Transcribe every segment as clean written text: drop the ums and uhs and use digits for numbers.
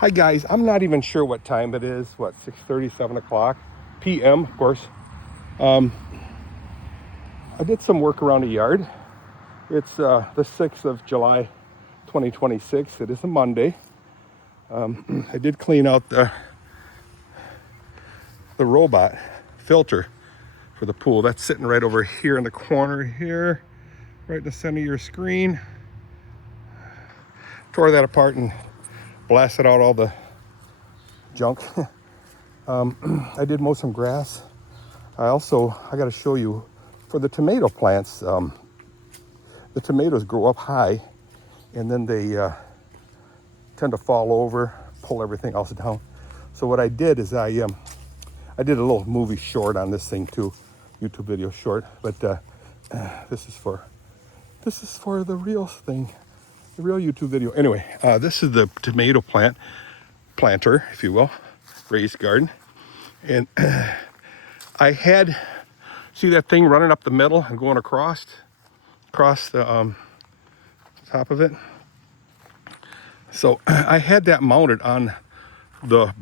Hi guys, I'm not even sure what time it is. What, 6:30, 7 o'clock p.m. of course. I did some work around the yard. It's the 6th of July 2026. It is a Monday. I did clean out the robot filter for the pool. That's sitting right over here in the corner here, right in the center of your screen. Tore that apart and blasted out all the junk. I did mow some grass. I got to show you, for the tomato plants, the tomatoes grow up high and then they tend to fall over, pull everything else down. So what I did is I did a little movie short on this thing too, YouTube video short, but this is for the real thing, the real YouTube video. Anyway, this is the tomato planter, if you will, raised garden. And I had, see that thing running up the middle and going across the top of it? So I had that mounted on the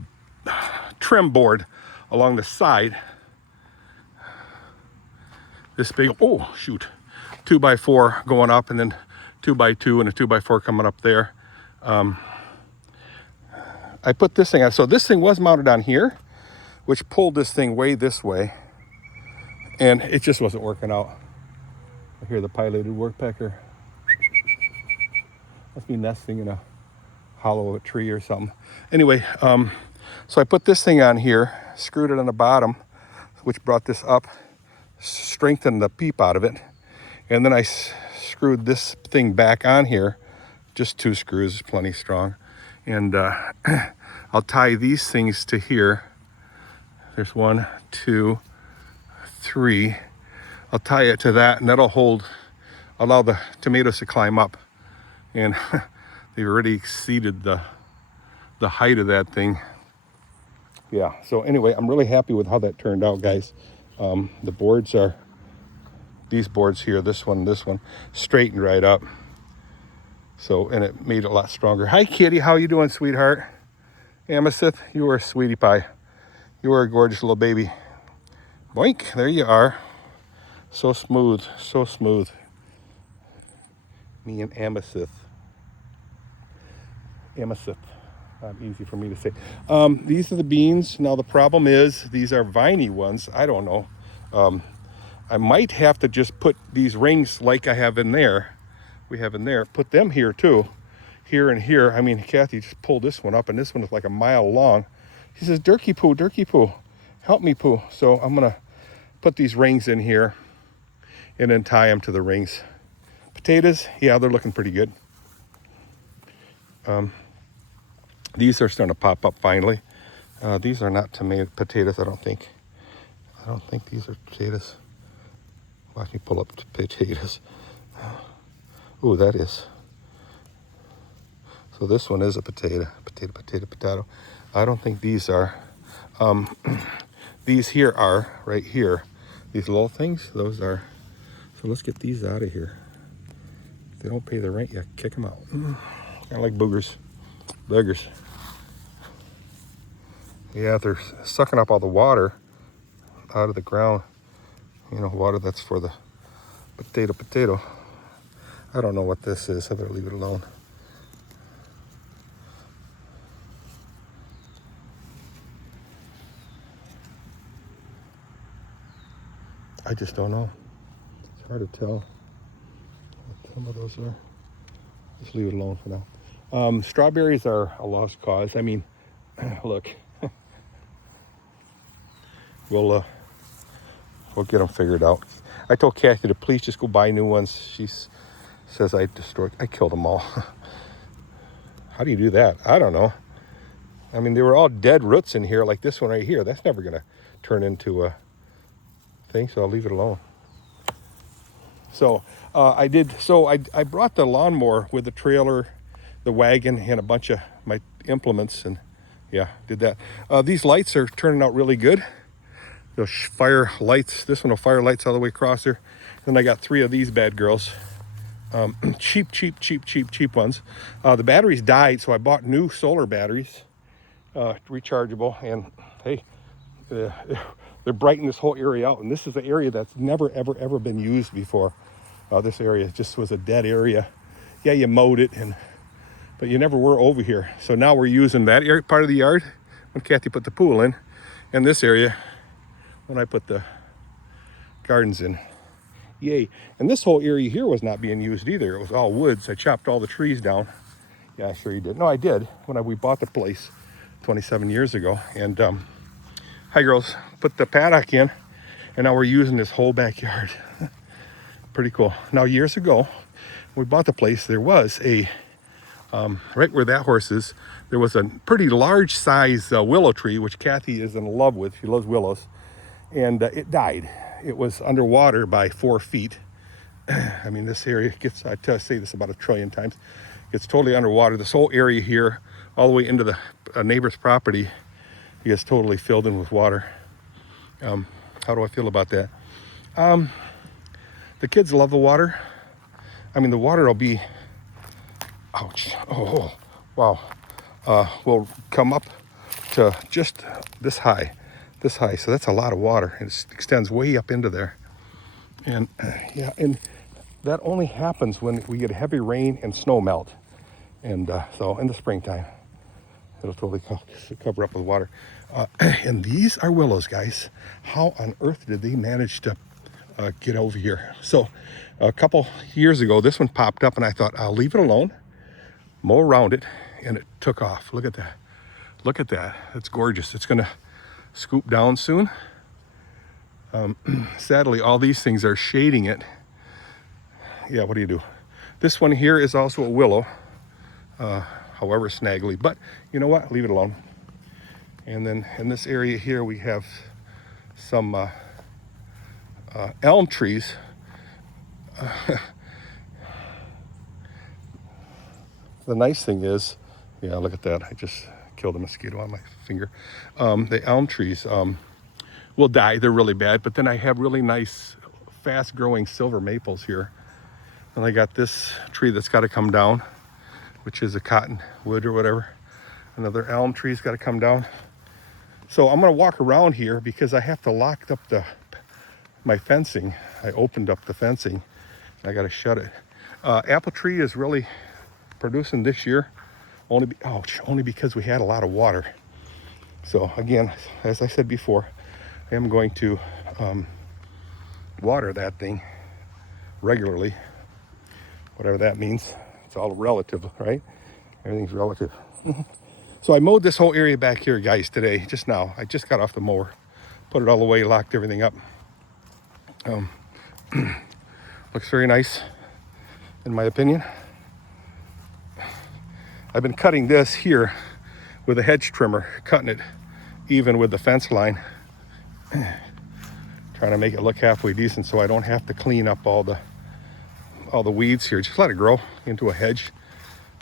trim board along the side. This big, oh shoot, 2x4 going up, and then 2x2 and a 2x4 coming up there. I put this thing on, so this thing was mounted on here, which pulled this thing way this way, and it just wasn't working out. I hear the pileated woodpecker. Must be nesting in a hollow of a tree or something. Anyway, so I put this thing on here, screwed it on the bottom, which brought this up, strengthened the peep out of it, and then I screwed this thing back on here, just 2 screws, plenty strong, and I'll tie these things to here. There's 1, 2, 3. I'll tie it to that, and that'll allow the tomatoes to climb up. And they've already exceeded the height of that thing. Yeah, so anyway, I'm really happy with how that turned out, guys. The boards are, these boards here, this one, straightened right up. So, and it made it a lot stronger. Hi, kitty, how you doing, sweetheart? Amethyst, you are a sweetie pie. You are a gorgeous little baby. Boink, there you are. So smooth, so smooth. Me and Amethyst. Amethyst. Not easy for me to say. These are the beans. Now the problem is these are viney ones. I don't know. I might have to just put these rings like I have in there. We have in there. Put them here too. Here and here. I mean, Kathy just pulled this one up, and this one is like a mile long. She says, Dirky poo, help me poo. So I'm gonna put these rings in here and then tie them to the rings. Potatoes, yeah, they're looking pretty good. These are starting to pop up finally. These are not potatoes, I don't think. I don't think these are potatoes. Watch me pull up potatoes. Ooh, that is. So this one is a potato. I don't think these are. These here are, right here. These little things, those are. So let's get these out of here. If they don't pay the rent, yeah, kick them out. Kind of like boogers. Beggars. Yeah, they're sucking up all the water out of the ground. You know, water that's for the potato. I don't know what this is. I better leave it alone. I just don't know. It's hard to tell what some of those are. Just leave it alone for now. Strawberries are a lost cause. I mean, look, we'll get them figured out. I told Kathy to please just go buy new ones. She says I killed them all. How do you do that? I don't know. I mean, they were all dead roots in here, like this one right here. That's never gonna turn into a thing, so I'll leave it alone. So I brought the lawnmower with the trailer, the wagon, and a bunch of my implements, and yeah, did that. These lights are turning out really good. Those fire lights. This one will fire lights all the way across there. Then I got 3 of these bad girls. Cheap ones. The batteries died, so I bought new solar batteries. rechargeable, and hey, they're brightening this whole area out. And this is an area that's never, ever, ever been used before. This area just was a dead area. Yeah, you mowed it, but you never were over here. So now we're using that area, part of the yard when Kathy put the pool in, and this area when I put the gardens in. Yay. And this whole area here was not being used either. It was all woods. I chopped all the trees down. Yeah, sure you did. No, I did when we bought the place 27 years ago. And hi girls, put the paddock in, and now we're using this whole backyard. Pretty cool. Now years ago when we bought the place, there was a right where that horse is, there was a pretty large size willow tree, which Kathy is in love with. She loves willows. And it died. It was underwater by 4 feet. I mean, this area gets, I say this about 1 trillion times, it's totally underwater. This whole area here, all the way into the neighbor's property, gets totally filled in with water. How do I feel about that? The kids love the water. I mean, the water will be, ouch, oh, wow, will come up to just this high. So that's a lot of water. It extends way up into there. And yeah, and that only happens when we get heavy rain and snow melt. And so in the springtime, it'll totally cover up with water. And these are willows, guys. How on earth did they manage to get over here? So a couple years ago, this one popped up, and I thought, I'll leave it alone, mow around it, and it took off. Look at that. Look at that. It's gorgeous. It's going to scoop down soon. Sadly, all these things are shading it. Yeah, what do you do? This one here is also a willow, however snaggly, but you know what? Leave it alone. And then in this area here, we have some elm trees. The nice thing is, yeah, look at that. I just killed a mosquito on my finger. The elm trees will die. They're really bad, but then I have really nice, fast-growing silver maples here. And I got this tree that's got to come down, which is a cottonwood or whatever. Another elm tree's got to come down. So I'm going to walk around here because I have to lock up my fencing. I opened up the fencing. I got to shut it. Apple tree is really producing this year. Only because we had a lot of water. So again, as I said before, I am going to water that thing regularly, whatever that means. It's all relative, right? Everything's relative. So I mowed this whole area back here, guys, today, just now. I just got off the mower, put it all away, locked everything up. Looks very nice, in my opinion. I've been cutting this here with a hedge trimmer, cutting it even with the fence line, trying to make it look halfway decent so I don't have to clean up all the weeds here. Just let it grow into a hedge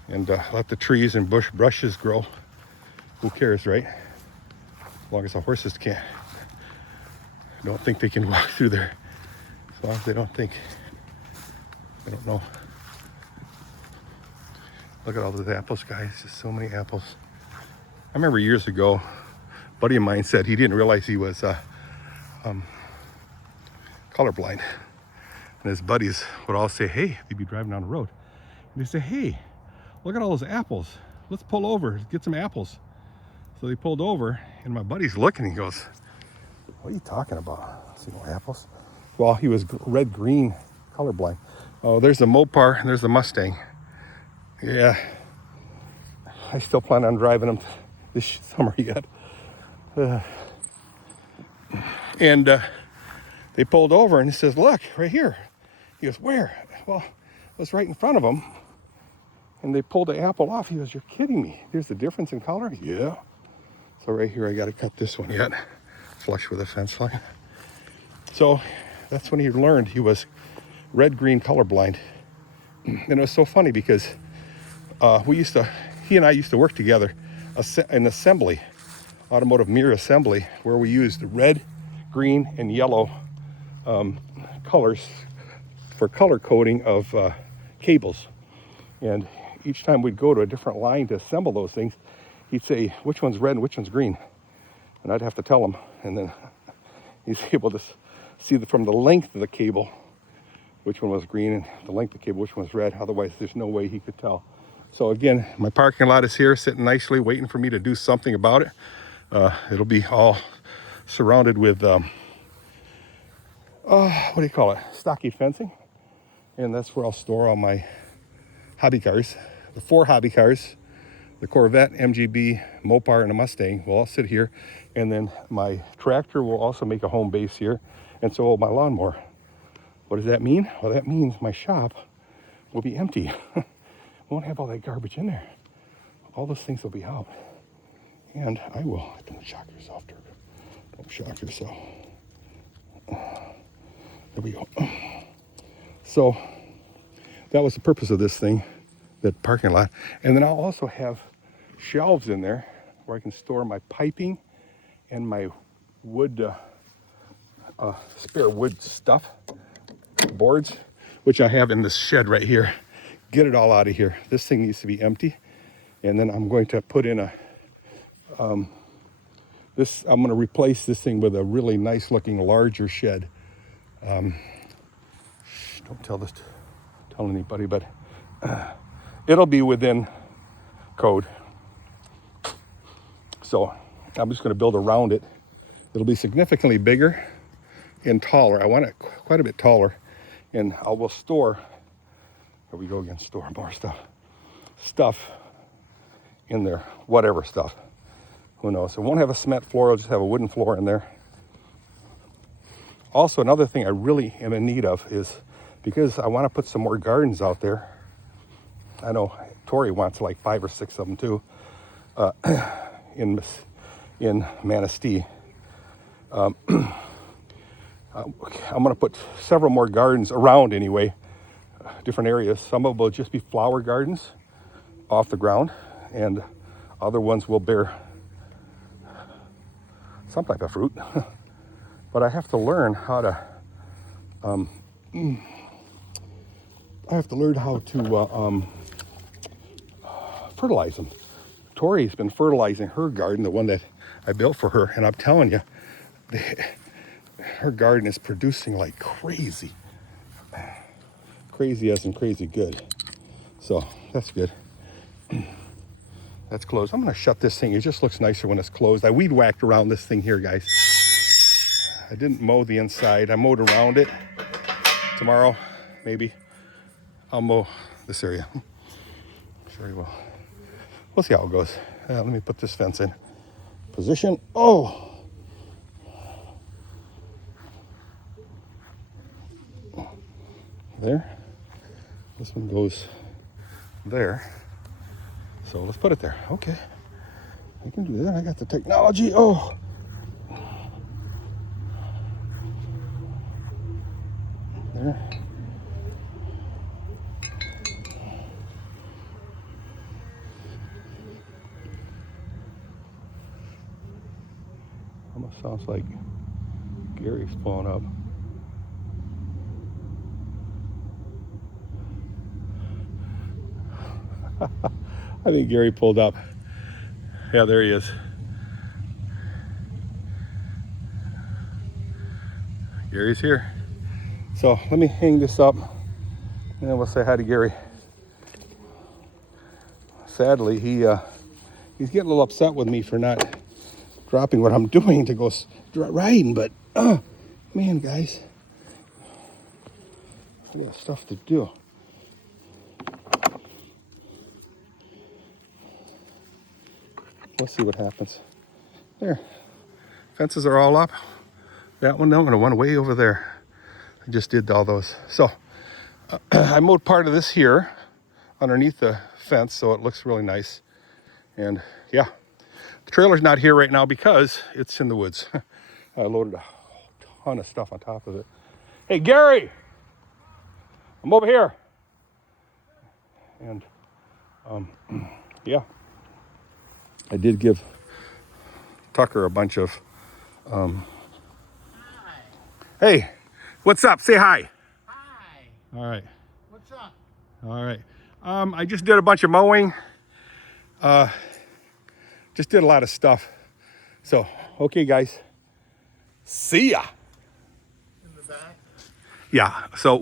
and let the trees and brushes grow. Who cares, right? As long as the horses can't. I don't think they can walk through there. As long as they don't think. I don't know. Look at all those apples, guys. Just so many apples. I remember years ago, a buddy of mine said he didn't realize he was colorblind. And his buddies would all say, hey, they'd be driving down the road. And they'd say, hey, look at all those apples. Let's pull over, get some apples. So they pulled over, and my buddy's looking, he goes, what are you talking about? I see no apples. Well, he was red-green colorblind. Oh, there's the Mopar, and there's the Mustang. Yeah, I still plan on driving them this summer yet. And they pulled over, and he says, look, right here. He goes, where? Well, it was right in front of them. And they pulled the apple off. He goes, you're kidding me. There's the difference in color? Yeah. So right here, I got to cut this one yet. Flush with a fence line. So that's when he learned he was red-green colorblind. And it was so funny because he and I used to work together in assembly, automotive mirror assembly, where we used red, green, and yellow colors for color coding of cables. And each time we'd go to a different line to assemble those things, he'd say, which one's red and which one's green? And I'd have to tell him. And then he's able to see from the length of the cable which one was green and the length of the cable which one was red. Otherwise, there's no way he could tell. So again, my parking lot is here, sitting nicely, waiting for me to do something about it. It'll be all surrounded with, what do you call it? Stockade fencing. And that's where I'll store all my hobby cars. The 4 hobby cars, the Corvette, MGB, Mopar, and a Mustang will all sit here. And then my tractor will also make a home base here. And so will my lawnmower. What does that mean? Well, that means my shop will be empty. Won't have all that garbage in there. All those things will be out. And I will, don't shock yourself, Dirk. Don't shock yourself. There we go. So that was the purpose of this thing, that parking lot. And then I'll also have shelves in there where I can store my piping and my wood, spare wood stuff, boards, which I have in this shed right here. Get it all out of here. This thing needs to be empty. And then I'm going to put in I'm going to replace this thing with a really nice looking larger shed. Don't tell anybody, but it'll be within code. So I'm just going to build around it. It'll be significantly bigger and taller. I want it quite a bit taller. And I will store, here we go again, store more stuff in there, whatever stuff. Who knows? It won't have a cement floor, I'll just have a wooden floor in there. Also, another thing I really am in need of is, because I want to put some more gardens out there. I know Tori wants like 5 or 6 of them too, in Manistee. I'm going to put several more gardens around anyway, different areas. Some of them will just be flower gardens off the ground, and other ones will bear some type of fruit. But I have to learn how to, fertilize them. Tori's been fertilizing her garden, the one that I built for her, and I'm telling you, her garden is producing like crazy. Crazy as in crazy good. So that's good. That's closed. I'm going to shut this thing. It just looks nicer when it's closed. I weed whacked around this thing here, guys. I didn't mow the inside. I mowed around it. Tomorrow, maybe, I'll mow this area. Sure you will. We'll see how it goes. Let me put this fence in position. Oh! There. This one goes there. So let's put it there. Okay. I can do that. I got the technology. Oh! There. Almost sounds like Gary's pulling up. I think Gary pulled up. Yeah, there he is. Gary's here. So let me hang this up and then we'll say hi to Gary. Sadly, he's getting a little upset with me for not dropping what I'm doing to go riding, but man, guys, I got stuff to do. Let's see what happens. There, fences are all up. That one, I'm gonna run way over there. I just did all those. So I mowed part of this here underneath the fence, so it looks really nice. And yeah, the trailer's not here right now because it's in the woods. I loaded a ton of stuff on top of it. Hey, Gary, I'm over here. And yeah, I did give Tucker a bunch of, Hi. Hey, what's up? Say hi. Hi. All right. What's up? All right. I just did a bunch of mowing. Just did a lot of stuff. So, okay, guys. See ya. In the back. Yeah, so